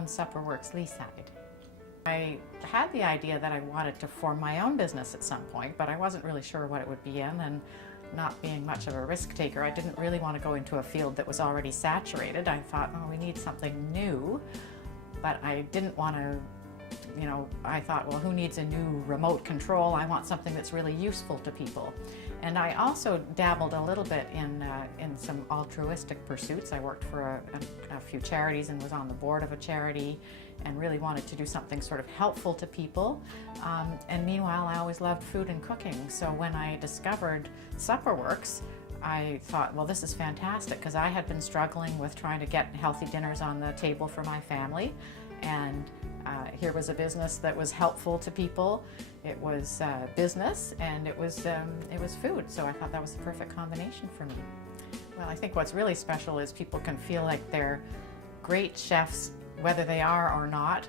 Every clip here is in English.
own SupperWorks Leaside. I had the idea that I wanted to form my own business at some point, but I wasn't really sure what it would be in, and not being much of a risk taker, I didn't really want to go into a field that was already saturated. I thought, oh, we need something new, but I didn't want to, I thought, well, who needs a new remote control? I want something that's really useful to people. And I also dabbled a little bit in some altruistic pursuits. I worked for a few charities and was on the board of a charity, and really wanted to do something sort of helpful to people. And meanwhile, I always loved food and cooking. So when I discovered SupperWorks, I thought, well, this is fantastic, because I had been struggling with trying to get healthy dinners on the table for my family. And here was a business that was helpful to people. It was business, and it was food. So I thought that was the perfect combination for me. Well, I think what's really special is people can feel like they're great chefs, whether they are or not.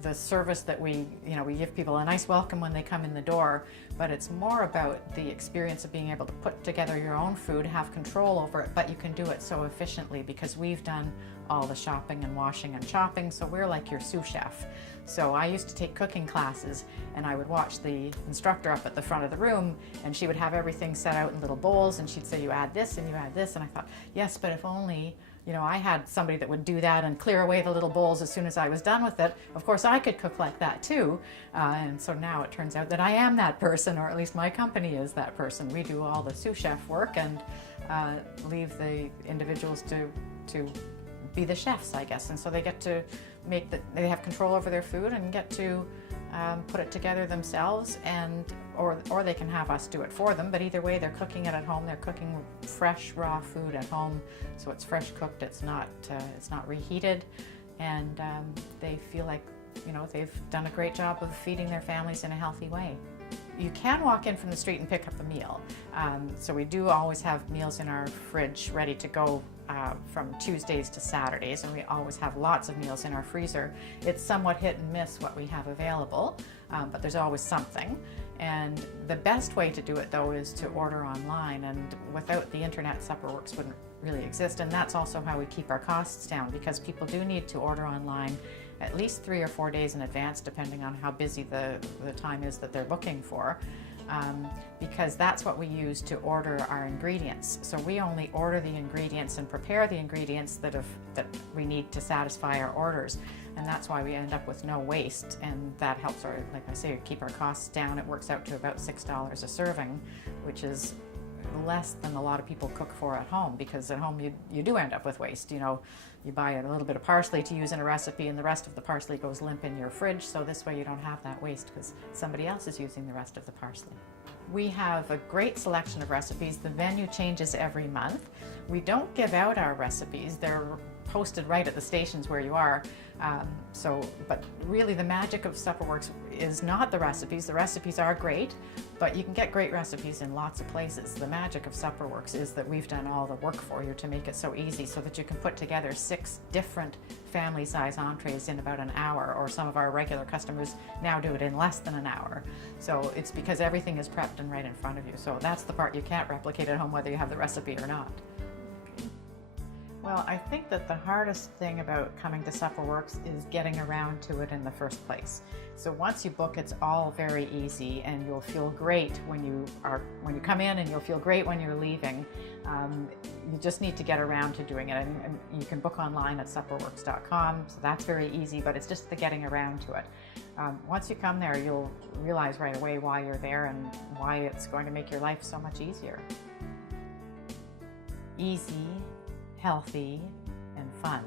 The service that we give people a nice welcome when they come in the door, but it's more about the experience of being able to put together your own food, have control over it, but you can do it so efficiently because we've done all the shopping and washing and chopping, so we're like your sous chef. So I used to take cooking classes, and I would watch the instructor up at the front of the room, and she would have everything set out in little bowls, and she'd say, you add this and you add this, and I thought, yes, but if only I had somebody that would do that and clear away the little bowls as soon as I was done with it. Of course, I could cook like that too. And so now it turns out that I am that person, or at least my company is that person. We do all the sous chef work and leave the individuals to be the chefs, I guess. And so they get to they have control over their food and get to put it together themselves, or they can have us do it for them. But either way, they're cooking it at home. They're cooking fresh, raw food at home, so it's fresh cooked. It's not reheated, and they feel like they've done a great job of feeding their families in a healthy way. You can walk in from the street and pick up a meal. So we do always have meals in our fridge ready to go from Tuesdays to Saturdays, and we always have lots of meals in our freezer. It's somewhat hit and miss what we have available, but there's always something. And the best way to do it, though, is to order online, and without the internet, SupperWorks wouldn't really exist. And that's also how we keep our costs down, because people do need to order online at least 3 or 4 days in advance, depending on how busy the time is that they're booking for, because that's what we use to order our ingredients. So we only order the ingredients and prepare the ingredients that we need to satisfy our orders, and that's why we end up with no waste, and that helps like I say, keep our costs down. It works out to about $6 a serving, which is less than a lot of people cook for at home, because at home you do end up with waste. You buy a little bit of parsley to use in a recipe, and the rest of the parsley goes limp in your fridge, so this way you don't have that waste because somebody else is using the rest of the parsley. We have a great selection of recipes. The menu changes every month. We don't give out our recipes. They're posted right at the stations where you are. But really the magic of SupperWorks is not the recipes. The recipes are great, but you can get great recipes in lots of places. The magic of SupperWorks is that we've done all the work for you to make it so easy, so that you can put together 6 different family size entrees in about an hour, or some of our regular customers now do it in less than an hour. So it's because everything is prepped and right in front of you. So that's the part you can't replicate at home, whether you have the recipe or not. Well, I think that the hardest thing about coming to SupperWorks is getting around to it in the first place. So once you book, it's all very easy, and you'll feel great when you come in, and you'll feel great when you're leaving. You just need to get around to doing it, and you can book online at SupperWorks.com, so that's very easy, but it's just the getting around to it. Once you come there, you'll realize right away why you're there and why it's going to make your life so much easier. Easy, healthy, and fun.